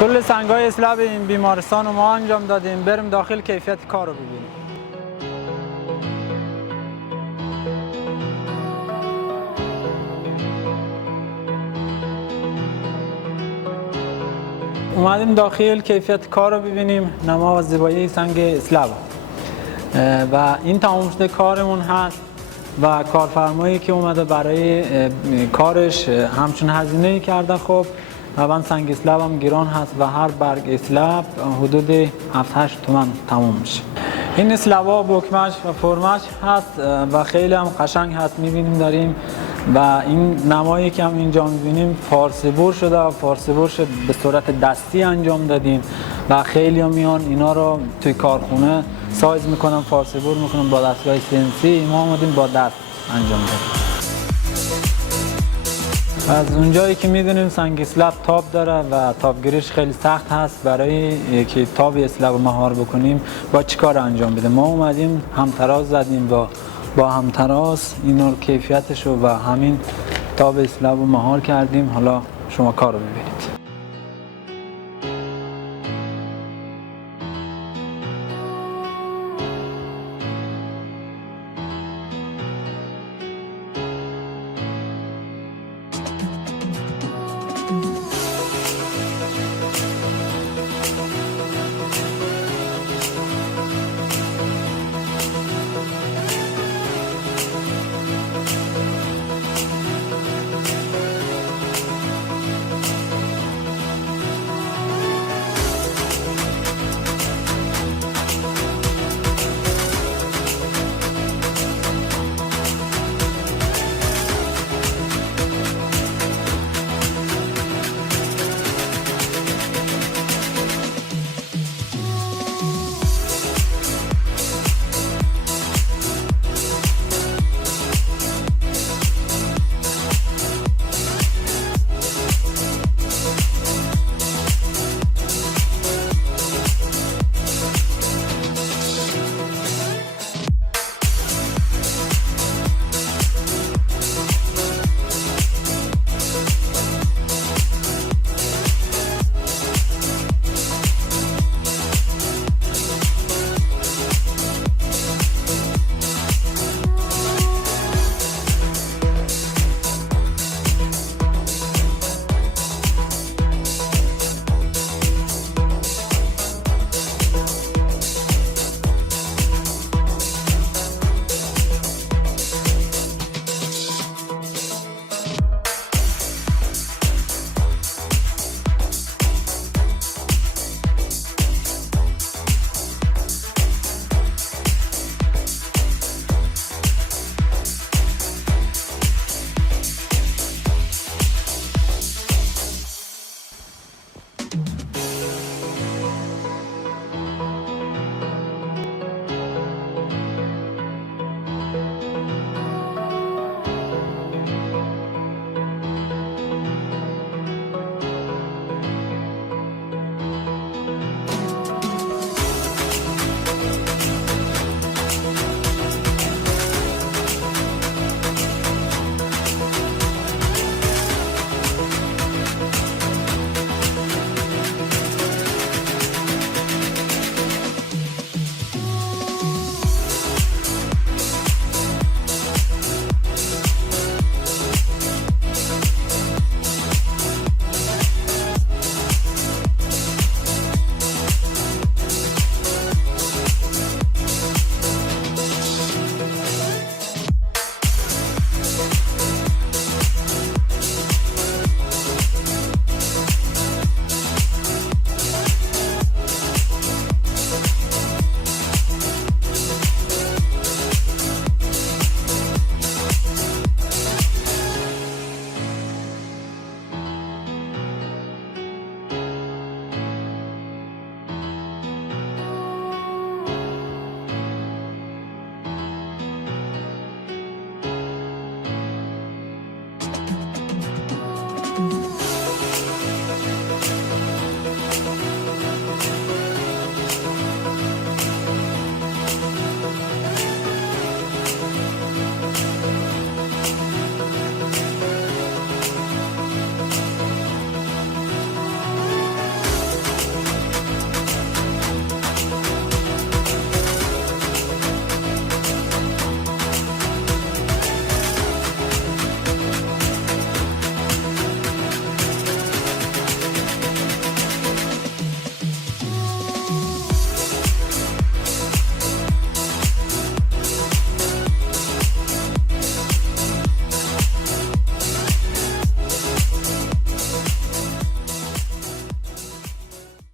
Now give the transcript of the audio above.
کل سنگ‌های اسلاب این بیمارستان رو ما انجام دادیم. بریم داخل کیفیت کار رو ببینیم. اومدیم داخل کیفیت کار رو ببینیم، نما و زیبایی سنگ اسلاب و این تمام شده کارمون هست و کارفرمایی که اومده برای کارش همچون هزینه کرده. خب طبعا سنگ اسلاب هم گران هست و هر برگ اسلاب حدود 7-8 تومن تموم میشه. این اسلابا بکمش و فرمش هست و خیلی هم قشنگ هست. میبینیم داریم و این نمایی که هم اینجا میبینیم فارسیبور شده و فارسیبورش به صورت دستی انجام دادیم و خیلی هم میان اینا رو توی کارخونه سایز میکنن، فارسیبور میکنن با دستگاه CNC. ما اومدیم با دست انجام دادیم. از اونجایی که میدونیم سنگ اسلاب تاب داره و تابگیریش خیلی سخت هست، برای که تاب اسلاب مهار بکنیم با چی کار انجام بده؟ ما اومدیم همتراز زدیم و با همتراز اینو کیفیتش و همین تاب اسلاب مهار کردیم. حالا شما کار رو ببینید.